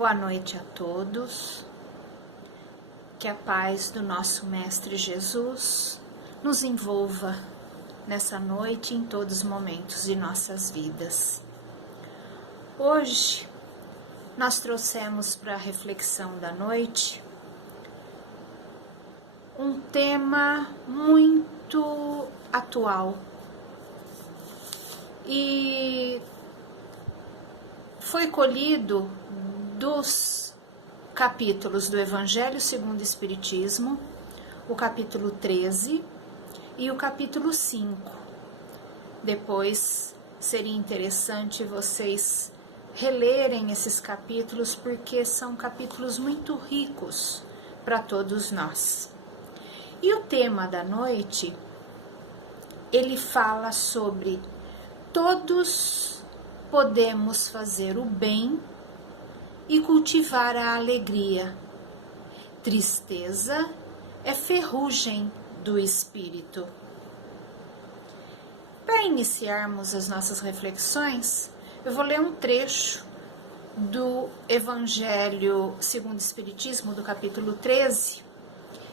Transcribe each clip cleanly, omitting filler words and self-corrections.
Boa noite a todos, que a paz do nosso Mestre Jesus nos envolva nessa noite e em todos os momentos de nossas vidas. Hoje nós trouxemos para a reflexão da noite um tema muito atual e foi colhido dos capítulos do Evangelho segundo o Espiritismo, o capítulo 13 e o capítulo 5. Depois seria interessante vocês relerem esses capítulos, porque são capítulos muito ricos para todos nós. E o tema da noite, ele fala sobre todos podemos fazer o bem e cultivar a alegria. Tristeza é ferrugem do espírito. Para iniciarmos as nossas reflexões, eu vou ler um trecho do Evangelho segundo o Espiritismo, do capítulo 13,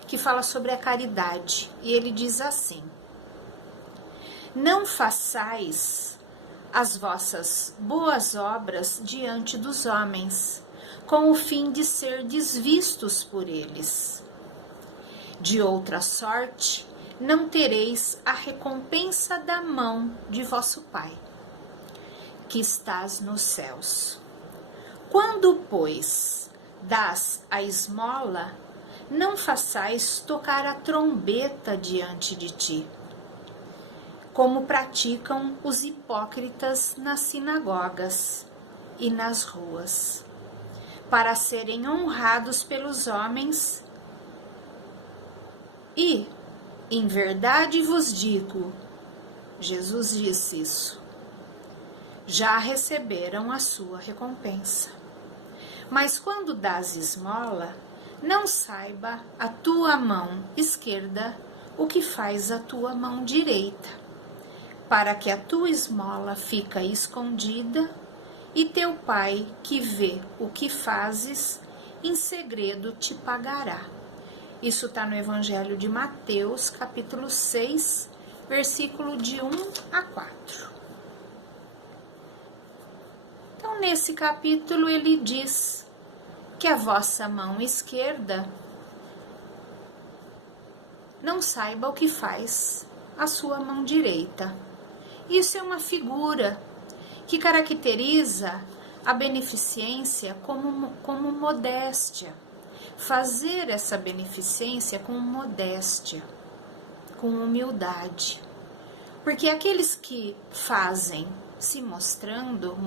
que fala sobre a caridade. E ele diz assim: não façais as vossas boas obras diante dos homens, com o fim de ser desvistos por eles. De outra sorte, não tereis a recompensa da mão de vosso Pai, que estás nos céus. Quando, pois, dás a esmola, não façais tocar a trombeta diante de ti, como praticam os hipócritas nas sinagogas e nas ruas, para serem honrados pelos homens. E, em verdade vos digo, Jesus disse isso, já receberam a sua recompensa. Mas quando dás esmola, não saiba a tua mão esquerda o que faz a tua mão direita, para que a tua esmola fica escondida, e teu Pai, que vê o que fazes, em segredo te pagará. Isso está no Evangelho de Mateus, capítulo 6, versículo de 1 a 4. Então, nesse capítulo, ele diz que a vossa mão esquerda não saiba o que faz a sua mão direita. Isso é uma figura que caracteriza a beneficência como modéstia. Fazer essa beneficência com modéstia, com humildade. Porque aqueles que fazem se mostrando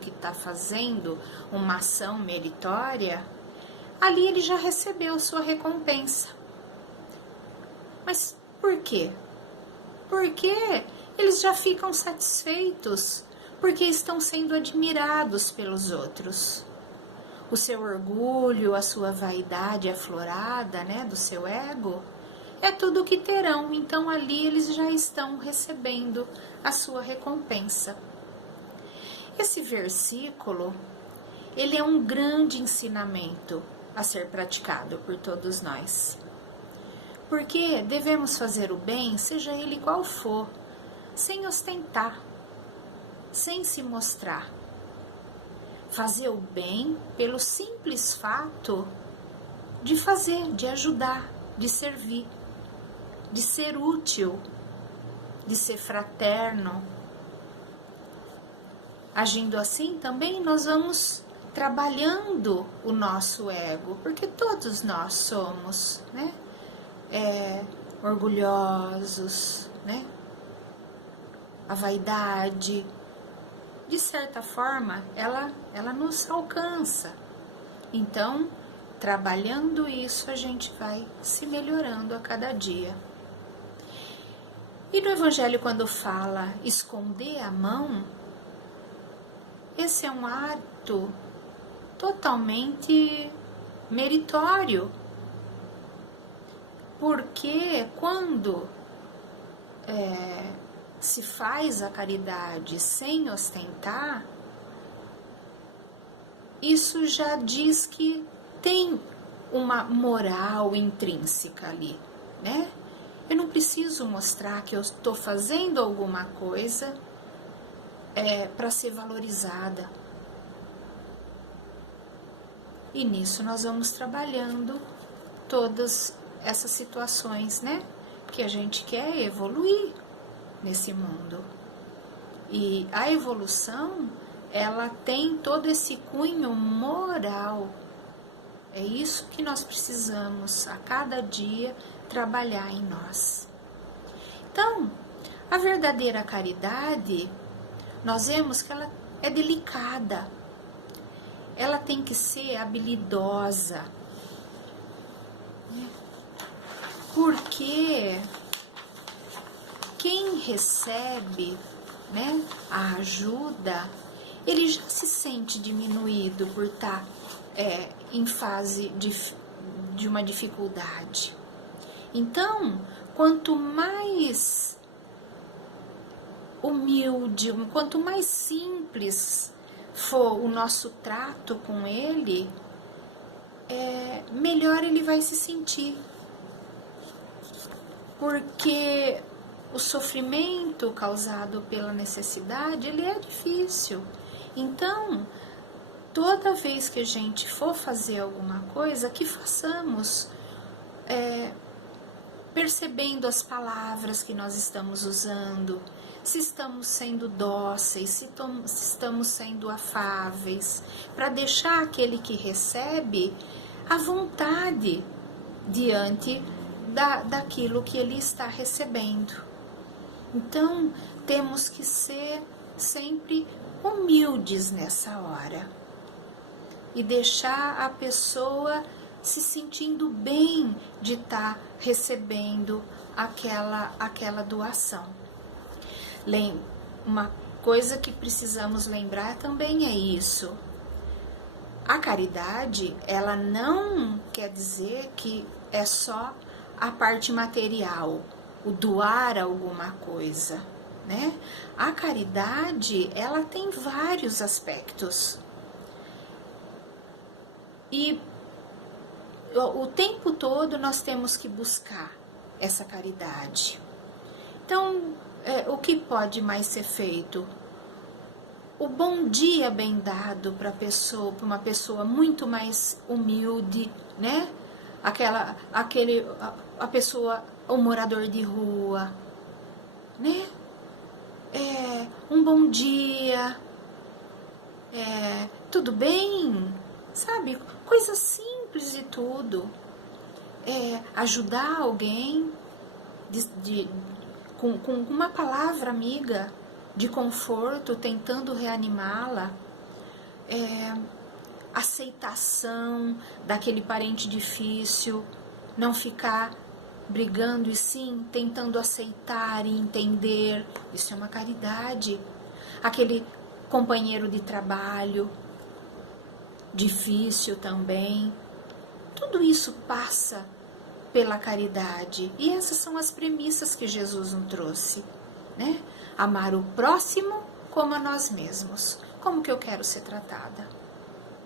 que está fazendo uma ação meritória, ali ele já recebeu sua recompensa. Mas por quê? Porque eles já ficam satisfeitos, porque estão sendo admirados pelos outros. O seu orgulho, a sua vaidade aflorada, né, do seu ego, é tudo o que terão. Então ali eles já estão recebendo a sua recompensa. Esse versículo, ele é um grande ensinamento a ser praticado por todos nós. Porque devemos fazer o bem, seja ele qual for, sem ostentar, sem se mostrar. Fazer o bem pelo simples fato de fazer, de ajudar, de servir, de ser útil, de ser fraterno. Agindo assim, também nós vamos trabalhando o nosso ego, porque todos nós somos, né, orgulhosos, né? A vaidade, de certa forma, ela nos alcança. Então, trabalhando isso, a gente vai se melhorando a cada dia. E no Evangelho, quando fala esconder a mão, esse é um ato totalmente meritório. Porque quando se faz a caridade sem ostentar, isso já diz que tem uma moral intrínseca ali, né? Eu não preciso mostrar que eu estou fazendo alguma coisa para ser valorizada. E nisso nós vamos trabalhando todas essas situações, né? Que a gente quer evoluir nesse mundo. E a evolução, ela tem todo esse cunho moral. É isso que nós precisamos a cada dia trabalhar em nós. Então, a verdadeira caridade, nós vemos que ela é delicada. Ela tem que ser habilidosa. Porque quem recebe, né, a ajuda, ele já se sente diminuído por estar em fase de uma dificuldade. Então, quanto mais humilde, quanto mais simples for o nosso trato com ele, melhor ele vai se sentir. Porque o sofrimento causado pela necessidade, ele é difícil. Então, toda vez que a gente for fazer alguma coisa, que façamos percebendo as palavras que nós estamos usando, se estamos sendo dóceis, se estamos sendo afáveis, para deixar aquele que recebe à vontade diante daquilo que ele está recebendo. Então, temos que ser sempre humildes nessa hora e deixar a pessoa se sentindo bem de estar recebendo aquela doação. Uma coisa que precisamos lembrar também é isso. A caridade, ela não quer dizer que é só a parte material, o doar alguma coisa, né? A caridade, ela tem vários aspectos. E o tempo todo nós temos que buscar essa caridade. Então, o que pode mais ser feito? O bom dia bem dado para uma pessoa muito mais humilde, né? A pessoa, o morador de rua, né? Um bom dia, tudo bem, sabe? Coisa simples de tudo. Ajudar alguém com uma palavra amiga de conforto, tentando reanimá-la. Aceitação daquele parente difícil, não ficar brigando e sim tentando aceitar e entender. Isso é uma caridade. Aquele companheiro de trabalho difícil também. Tudo isso passa pela caridade. E essas são as premissas que Jesus nos trouxe, né? Amar o próximo como a nós mesmos. Como que eu quero ser tratada?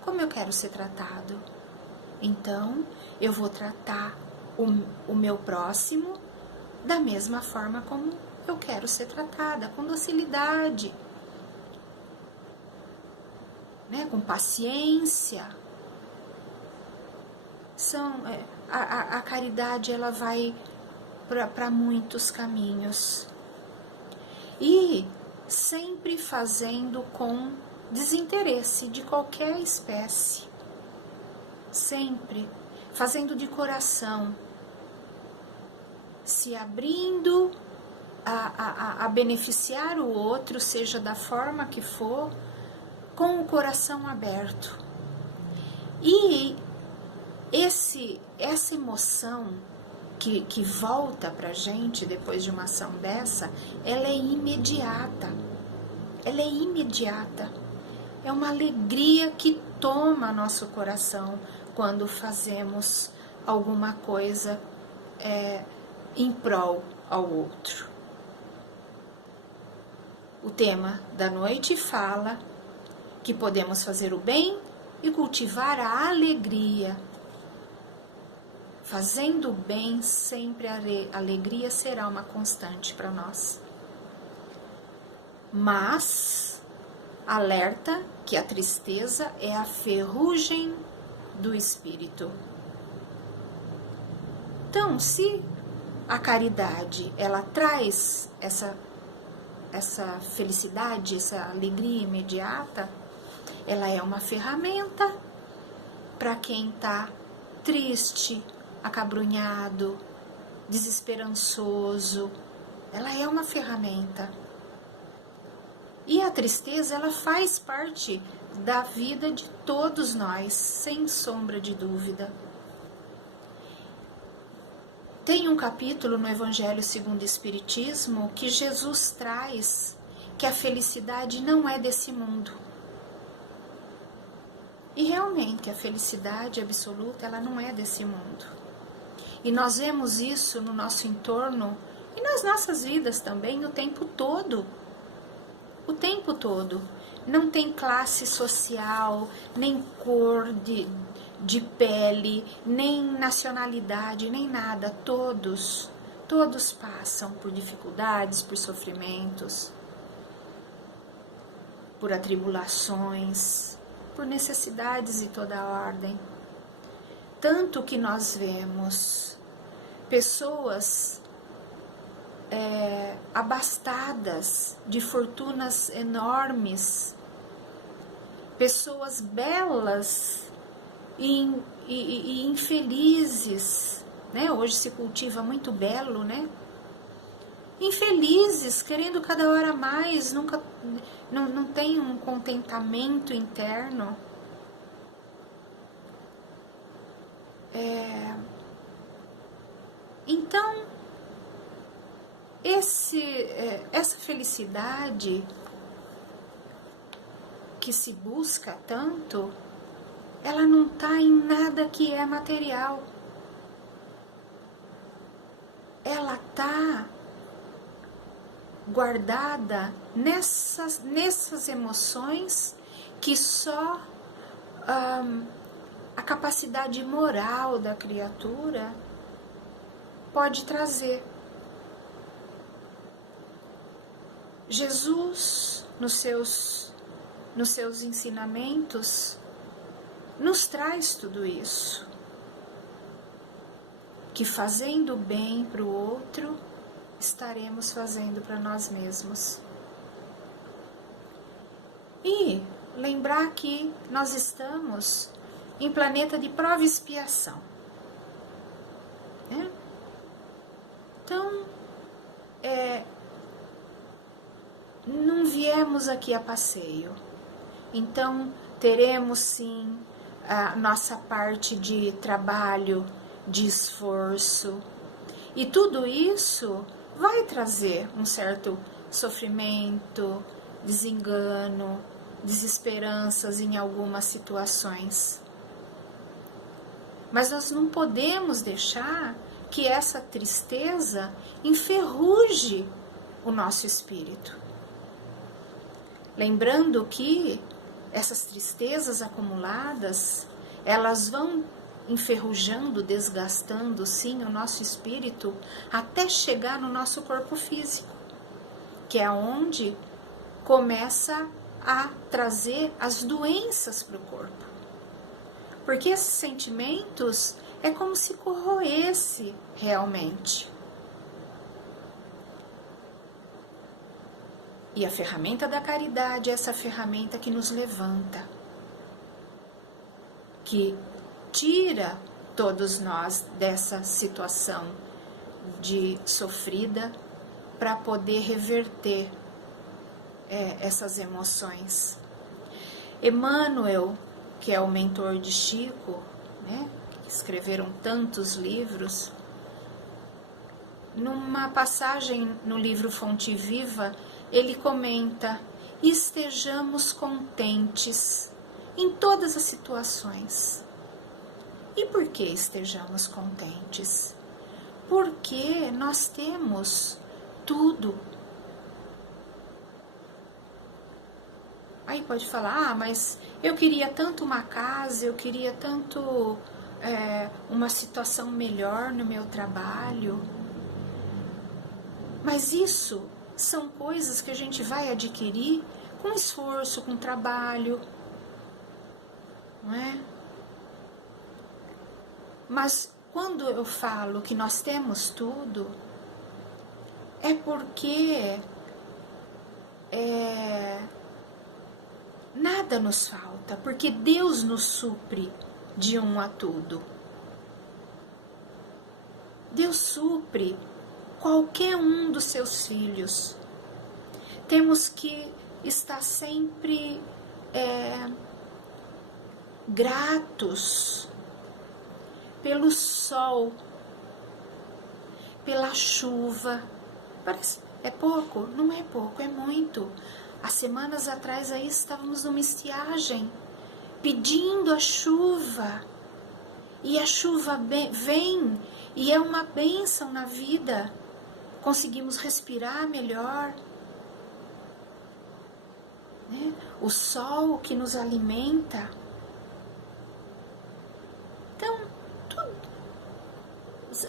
Como eu quero ser tratado? Então, eu vou tratar o meu próximo da mesma forma como eu quero ser tratada, com docilidade, né? Com paciência. A caridade, ela vai para muitos caminhos. E sempre fazendo com desinteresse de qualquer espécie. Sempre fazendo de coração. Se abrindo a beneficiar o outro, seja da forma que for, com o coração aberto. E essa emoção que volta pra gente depois de uma ação dessa, ela é imediata. Ela é imediata. É uma alegria que toma nosso coração quando fazemos alguma coisa em prol ao outro. O tema da noite fala que podemos fazer o bem e cultivar a alegria. Fazendo o bem, sempre a alegria será uma constante para nós. Mas, alerta que a tristeza é a ferrugem do espírito. Então, se a caridade, ela traz essa felicidade, essa alegria imediata, ela é uma ferramenta para quem está triste, acabrunhado, desesperançoso. Ela é uma ferramenta. E a tristeza, ela faz parte da vida de todos nós, sem sombra de dúvida. Tem um capítulo no Evangelho segundo o Espiritismo que Jesus traz que a felicidade não é desse mundo. E realmente a felicidade absoluta, ela não é desse mundo. E nós vemos isso no nosso entorno e nas nossas vidas também o tempo todo. O tempo todo. Não tem classe social, nem cor de pele, nem nacionalidade, nem nada. Todos passam por dificuldades, por sofrimentos, por atribulações, por necessidades de toda ordem. Tanto que nós vemos pessoas abastadas de fortunas enormes, pessoas belas e infelizes, né? Hoje se cultiva muito belo, né? Infelizes, querendo cada hora mais, nunca, não tem um contentamento interno. Então, essa felicidade que se busca tanto, ela não está em nada que é material. Ela está guardada nessas emoções que só a capacidade moral da criatura pode trazer. Jesus, nos seus ensinamentos, nos traz tudo isso. Que fazendo o bem para o outro, estaremos fazendo para nós mesmos. E lembrar que nós estamos em planeta de prova e expiação. Né? Então, não viemos aqui a passeio. Então, teremos sim a nossa parte de trabalho, de esforço. E tudo isso vai trazer um certo sofrimento, desengano, desesperanças em algumas situações. Mas nós não podemos deixar que essa tristeza enferruje o nosso espírito. Lembrando que essas tristezas acumuladas, elas vão enferrujando, desgastando, sim, o nosso espírito, até chegar no nosso corpo físico, que é onde começa a trazer as doenças para o corpo. Porque esses sentimentos é como se corroesse realmente. E a ferramenta da caridade é essa ferramenta que nos levanta, que tira todos nós dessa situação de sofrida para poder reverter essas emoções. Emmanuel, que é o mentor de Chico, né, que escreveram tantos livros, numa passagem no livro Fonte Viva, ele comenta: estejamos contentes em todas as situações. E por que estejamos contentes? Porque nós temos tudo. Aí pode falar, mas eu queria tanto uma casa, eu queria tanto uma situação melhor no meu trabalho. Mas isso são coisas que a gente vai adquirir com esforço, com trabalho, não é? Mas quando eu falo que nós temos tudo, é porque nada nos falta, porque Deus nos supre de um a tudo. Deus supre qualquer um dos seus filhos. Temos que estar sempre gratos pelo sol, pela chuva. Parece, é pouco? Não é pouco, é muito. Há semanas atrás aí estávamos numa estiagem, pedindo a chuva. E a chuva vem e é uma bênção na vida. Conseguimos respirar melhor. Né? O sol que nos alimenta. Então,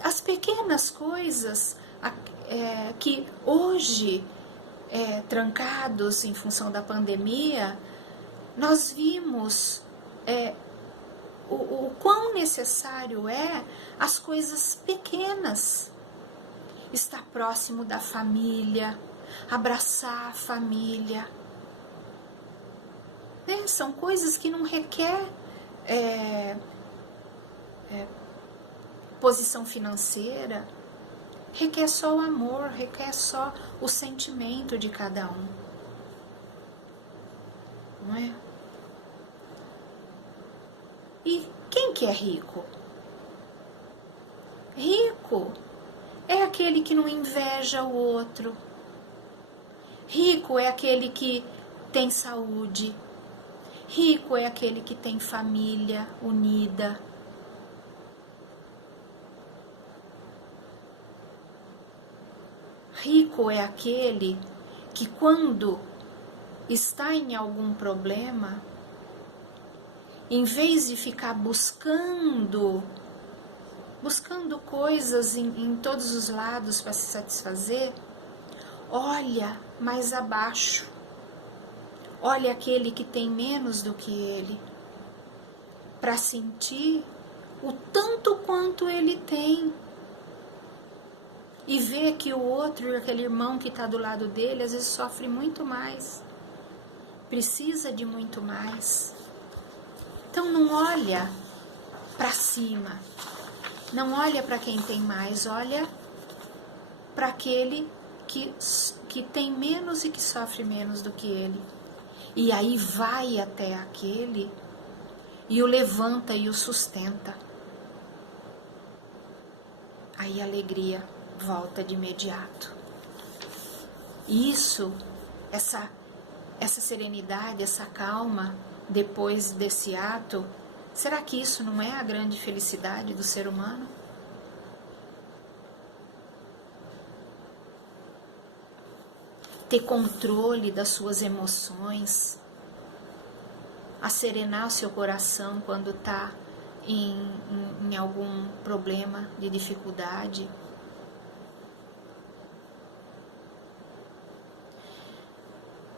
as pequenas coisas que hoje, trancados em função da pandemia, nós vimos o quão necessário é as coisas pequenas. Estar próximo da família, abraçar a família. Né? São coisas que não requer posição financeira, requer só o amor, requer só o sentimento de cada um. Não é? E quem que é rico? Rico é aquele que não inveja o outro. Rico é aquele que tem saúde. Rico é aquele que tem família unida. Rico é aquele que, quando está em algum problema, em vez de ficar buscando coisas em todos os lados para se satisfazer, olha mais abaixo, olha aquele que tem menos do que ele, para sentir o tanto quanto ele tem. E ver que o outro, aquele irmão que está do lado dele, às vezes sofre muito mais, precisa de muito mais. Então não olha para cima, não olha para quem tem mais, olha para aquele que tem menos e que sofre menos do que ele. E aí vai até aquele e o levanta e o sustenta. Aí a alegria volta de imediato. Isso, essa serenidade, essa calma depois desse ato, será que isso não é a grande felicidade do ser humano? Ter controle das suas emoções, acerenar o seu coração quando está em algum problema de dificuldade.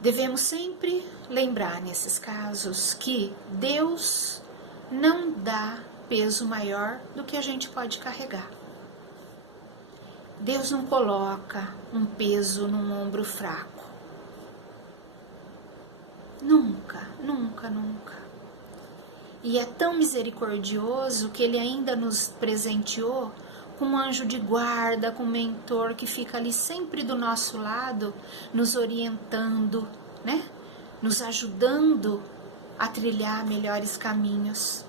Devemos sempre lembrar nesses casos que Deus não dá peso maior do que a gente pode carregar. Deus não coloca um peso num ombro fraco. Nunca, nunca, nunca. E é tão misericordioso que Ele ainda nos presenteou com um anjo de guarda, com um mentor que fica ali sempre do nosso lado, nos orientando, né? Nos ajudando a trilhar melhores caminhos.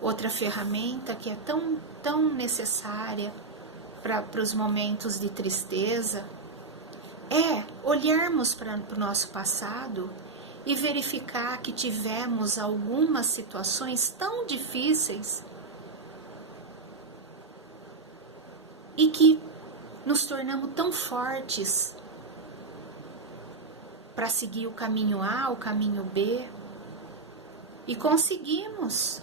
Outra ferramenta que é tão necessária para os momentos de tristeza é olharmos para o nosso passado e verificar que tivemos algumas situações tão difíceis e que nos tornamos tão fortes para seguir o caminho A, o caminho B. E conseguimos.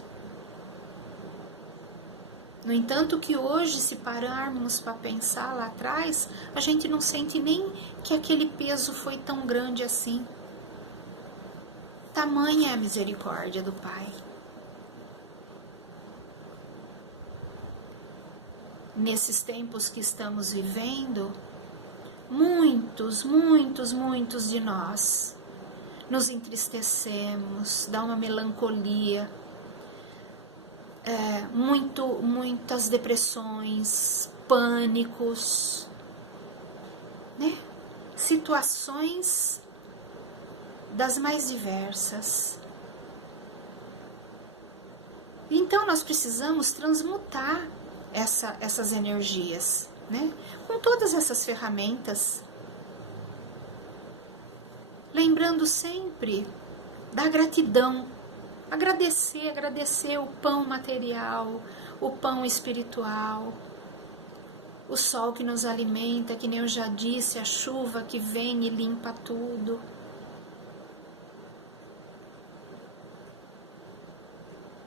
No entanto, que hoje, se pararmos para pensar lá atrás, a gente não sente nem que aquele peso foi tão grande assim. Tamanha é a misericórdia do Pai. Nesses tempos que estamos vivendo, muitos de nós nos entristecemos, dá uma melancolia, muitas depressões, pânicos, né? Situações das mais diversas. Então nós precisamos transmutar essas energias, né? Com todas essas ferramentas, lembrando sempre da gratidão, agradecer o pão material, o pão espiritual, o sol que nos alimenta, que nem eu já disse, a chuva que vem e limpa tudo.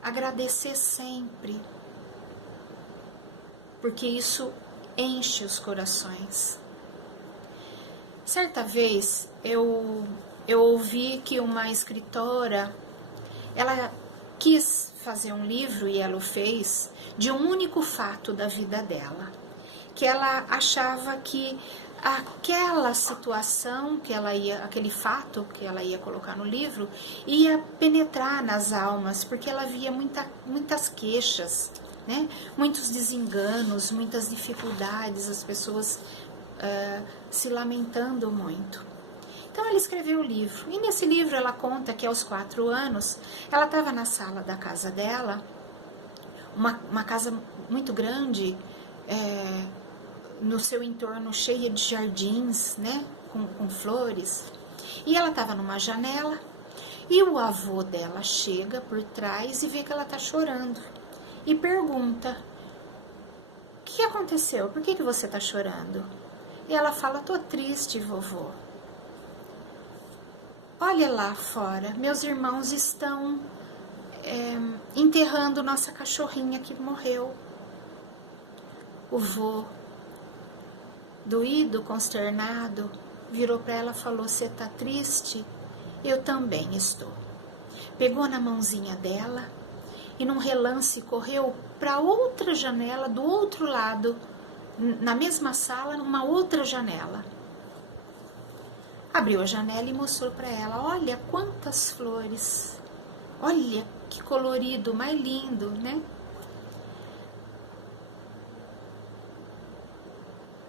Agradecer sempre, porque isso enche os corações. Certa vez eu ouvi que uma escritora, ela quis fazer um livro, e ela o fez, de um único fato da vida dela, que ela achava que aquela situação que ela aquele fato que ela ia colocar no livro, ia penetrar nas almas, porque ela via muitas queixas, né? Muitos desenganos, muitas dificuldades, as pessoas se lamentando muito. Então ela escreveu o livro, e nesse livro ela conta que aos 4 anos, ela estava na sala da casa dela, uma casa muito grande, no seu entorno cheia de jardins, né, com flores, e ela estava numa janela, e o avô dela chega por trás e vê que ela está chorando, e pergunta: o que aconteceu? Por que você está chorando? E ela fala: tô triste, vovô. Olha lá fora, meus irmãos estão enterrando nossa cachorrinha que morreu. O vô, doído, consternado, virou para ela e falou: você tá triste? Eu também estou. Pegou na mãozinha dela e num relance correu para outra janela do outro lado, na mesma sala, numa outra janela. Abriu a janela e mostrou para ela: olha quantas flores, olha que colorido, mais lindo, né?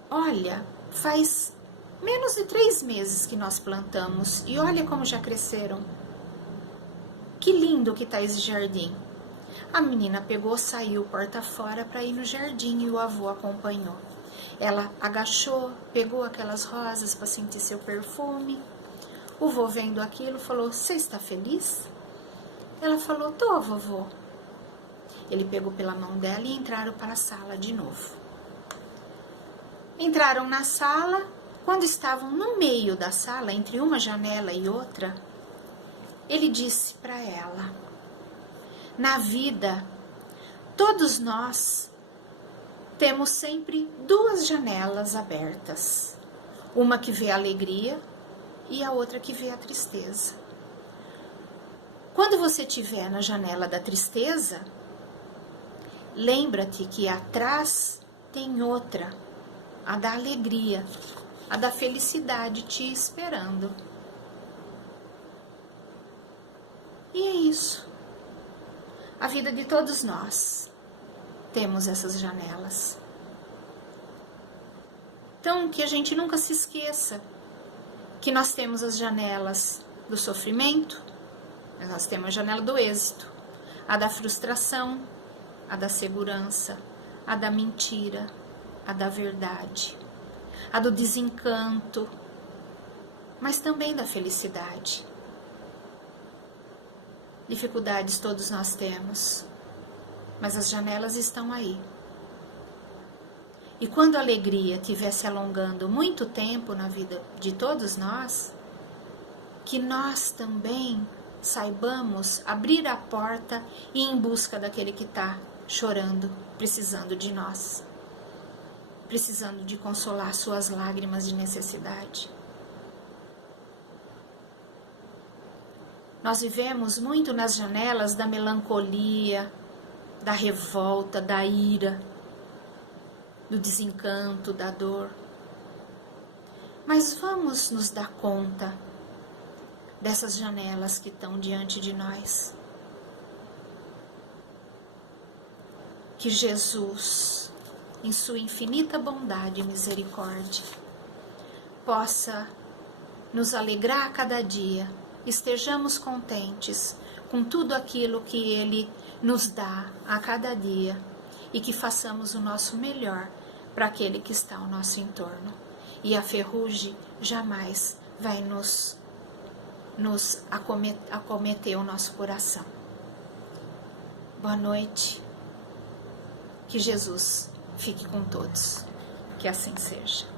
Olha, faz menos de 3 meses que nós plantamos e olha como já cresceram. Que lindo que tá esse jardim. A menina pegou, saiu porta fora para ir no jardim e o avô acompanhou. Ela agachou, pegou aquelas rosas para sentir seu perfume. O vô, vendo aquilo, falou: você está feliz? Ela falou: tô, vovô. Ele pegou pela mão dela e entraram para a sala de novo. Entraram na sala. Quando estavam no meio da sala, entre uma janela e outra, ele disse para ela: na vida, todos nós temos sempre 2 janelas abertas. Uma que vê a alegria e a outra que vê a tristeza. Quando você estiver na janela da tristeza, lembra-te que atrás tem outra, a da alegria, a da felicidade te esperando. E é isso. A vida de todos nós temos essas janelas. Então, que a gente nunca se esqueça que nós temos as janelas do sofrimento, nós temos a janela do êxito, a da frustração, a da segurança, a da mentira, a da verdade, a do desencanto, mas também da felicidade. Dificuldades todos nós temos, mas as janelas estão aí. E quando a alegria estiver se alongando muito tempo na vida de todos nós, que nós também saibamos abrir a porta e ir em busca daquele que está chorando, precisando de nós, precisando de consolar suas lágrimas de necessidade. Nós vivemos muito nas janelas da melancolia, da revolta, da ira, do desencanto, da dor. Mas vamos nos dar conta dessas janelas que estão diante de nós. Que Jesus, em sua infinita bondade e misericórdia, possa nos alegrar a cada dia, estejamos contentes com tudo aquilo que Ele nos dá a cada dia e que façamos o nosso melhor para aquele que está ao nosso entorno. E a ferrugem jamais vai nos acometer o nosso coração. Boa noite. Que Jesus fique com todos. Que assim seja.